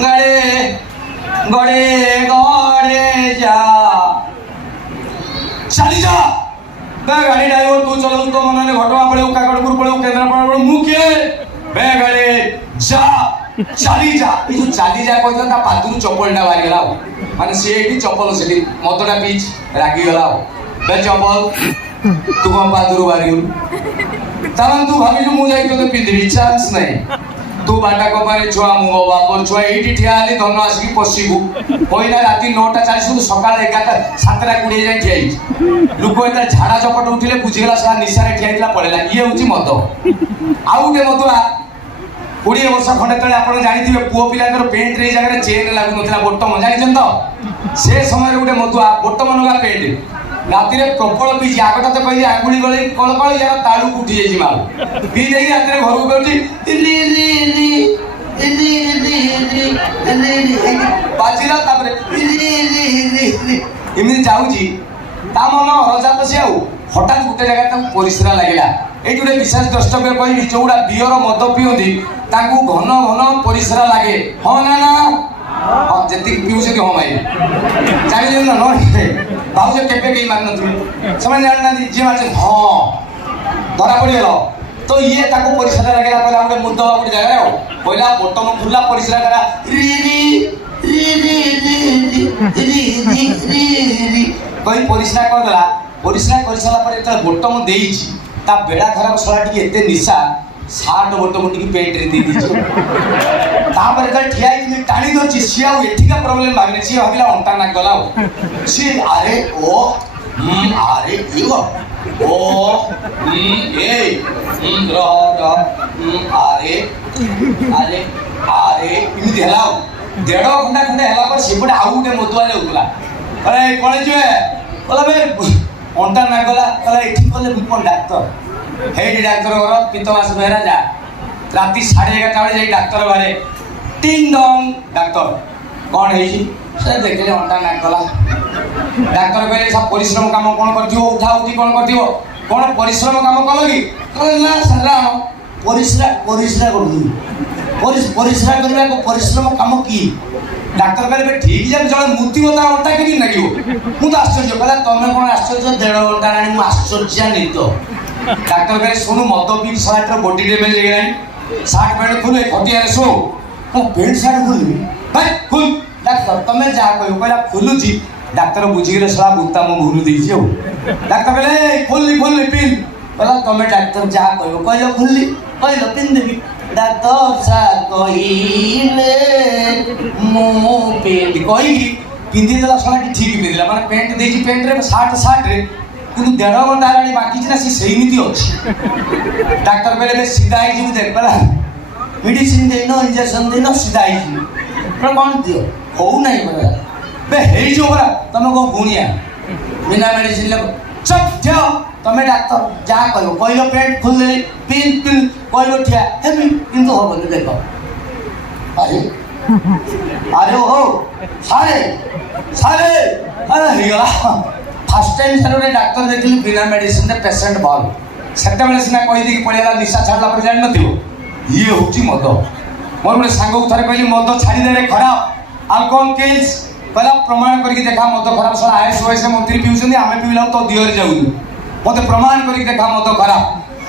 गड़े गड़े गड़े जा चली जा गाड़ी ड्राइवर तू चलाऊ तो मन घटना पड़े काकड़पुर पड़े केन्द्रापड़ा पड़े मुझे बे गाड़ी जा चली जा ये जो चली जा कहता पादरू चप्पलटा बाहरी गला माने से चप्पल से मदटा पीच रागी गला बे चप्पल तू कौन पादरू बाहरी तामान तू भाभी मुझे तो पिंधि चांस नहीं तू बाटा कपारे छुआ मो बापर छुआ ये ठिया धन आसिक पशु कहना राति 9:40 सका 7:20 जाए ठिया लोक ये झाड़ा चपट उठे बुझीगला सा निशारे ठिया पड़ेगा ये हूँ मद आउ गोटे मदुआ 20 वर्ष खंडे तले आप जानी पुओ पिला पेंट रे जगह चेन लगुन बोटम जानी तो से समय गोटे मदुआ बोटम लगा पेंट राति प्रबल पीछे आगटा तो कही आंगुड़ी गले कल कल यार तालू उठी जाइए माल पी जाइए राति घर को बाजिला एमती जाऊँगी ता मन अरजात सी हठात गोटे जगह परिश्रा लगे ये गोटे विशेष द्रष्टव्य कहि जोड़ा बियर मद पिंदी घन घन परिश्रा लगे हाँ ना ना हाँ जी पीऊँ हाँ भाई जान न भाज के मान नी जाना जी मार हाँ धरा पड़गल तो ये परिश्रा लगे कहला गोटे मुद गोटे जगह कहला बोटम खुला परिश्रा करा कही परिश्रा करदेला परिश्रा कर सारा बोटम देती बेड़ा खराब सला टे निशा सार्ट बोटम टी पेंट रे दे ठिया टाणी दे सी आठिका प्रोब्लेम भाविने सी भाविला अंटा नाक गला सी अरे ओ अरे यो ओ ए अरे अरे अरे इमती है 1.5 घंटा खंडे है सेपटे आउ गोटे मदुआ जाऊला अरे कौन जे बोला अंटा नाक गला कहला ये कले कौन डाक्तर हे डाक्तर घर पीतमास बेहरा जा राति 11:30 बजे डाक्तर बारे टिंग डोंग डाक्तर कौन है देखिए अंटा नाक गला डाक्तर कहले सब परिश्रम काम कौन कर उठा उठी कौन कर कौन परिश्रम काम कल कि ना सारा परिश्रा परिश्रा कर परिश्रा करने को परिश्रम काम कि डाक्तर कहले ठीक है जो मूर्ति बता अंटा कि लगे मुझे आश्चर्य कहला तुम कौन आश्चर्य 1.5 घंटा ना मुझे आश्चर्यान्वित डाक्तर कहले शुणु मद पी सार्ट बॉडी डैमेज हो गई सार्ट पैंट खुले खटिया शो पेंट सार्ट खुल भाई खुल डाक्तर तुम्हें जहाँ कह कहला खुलुची डाक्तर बुझीगले सला बुता मो भूल देछि हो डाक्तर कहले खोलली खोलली पिन कहला तुम्हें डाक्तर जहाँ कह कहलो खुलली कहलो पिन देबी डाक्तर सा कहिले मो पेंट कही पिंधि देला सला ठीक पिंधिला माने पेंट देछि पेंट रे सार्ट रे किंतु 1.5 घंटा आनी बाकी ना सी सेमती अच्छी डाक्तर कहले सीधा ही देख पा मेडिसिन देन इंजेक्शन देन सीधा ही कौन दियो हो नहीं पड़ा बे हे जो परा तुम को गुणिया बिना मेडिसिन ले चुप जाओ तुम डाक्टर जा कहलो कहलो पेट खुल दे पिन पिन कहलो ठिया हेबी किंतु हो बोले देखो अरे अरे ओ सारे सारे अरे हे गला फर्स्ट टाइम सारे डाक्टर देखली बिना मेडिसिन रे पेशेंट भल सेटा बेले सिना कहि दी पड़ेला निशा छाड़ला पर जान नथियो ये होची मद मोर गोटे सांग को थरे कहली मद छाड़ी देले खराब अल्कोहल किल्स कहला प्रमाण करके देखा मद खराब सारा आईएएस ओएस मंत्री पिउछन आमे पिला तो दिहर जाउनी मते प्रमाण करके देखा मद खराब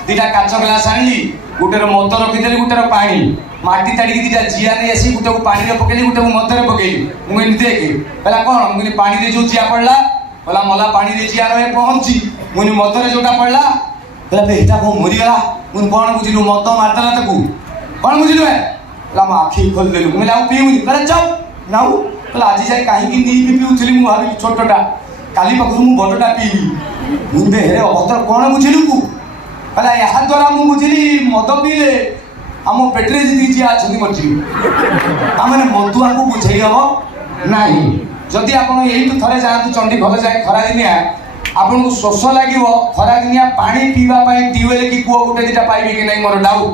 दीटा काच ग्लास आनली गुटेर मद रखी देली गुटेर पानी माटी ताड़ी की दीटा जिया नै आसी गुटे को पानी रे पकेली गुटे को मद रे पकेली मु एन देख कहला कोन मु पानी दे जो जिया पड़ला कहला मला पानी दे जिया रे पहुंची मु मद रे जोटा पड़ला कहला बे एटा को मरी गला मु कोन बुझिलु मद मारतला तकू कोन बुझिलु कहला म आखी खोल देलु मु लाउ पीउनी कहला जाऊ नाउ कहला आज जाय काहे कि नी भी पिउथली मु भाबी छोटटा काली पकरू मु बडटा पीली मु बे हेरे अभद्र कोन बुझिलु को कहला या द्वारा मु बुझिली मद पीले आम पेट्रे जी जी आछनी मरजी आमने मदुआ को बुझाई हम नाही जदि आपण एही थरे जातु चंडी भल जाए खरा दिनिया आपन को शोष लागिवो खरा दिनिया पानी पीवा पई ट्यूबवेल की कुओ गुटे दिटा पाइबे कि नहीं मोर डाउट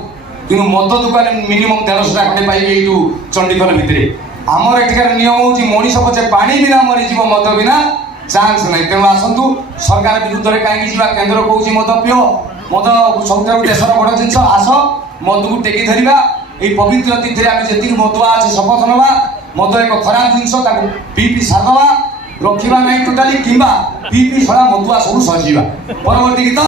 किनु मद दुकान मिनिमम 1300 टा खंडे पाइबे एटू चंडीगढ़ भितरे आमर एठिकार नियम होची मनीष पछे पानी बिना मरी जीव मद बिना चांस नहीं तेणु आसतु सरकार विरुद्ध में कहीं जा केन्द्र कौच मद पिओ मद सब देशर बड़ जिन आस मद को टेकी धरवा এই পবিত্র তিথিরে আমি যেତିকি মদুয়া আছে শপথ নেবা মদ এক খরাপ জিনিস তাকে পিই সারদবা রখিবা নাই টোটালি কিংবা পিই ছড়া মদুয়া সবু সରିଯିବା। পরবর্তী গীତ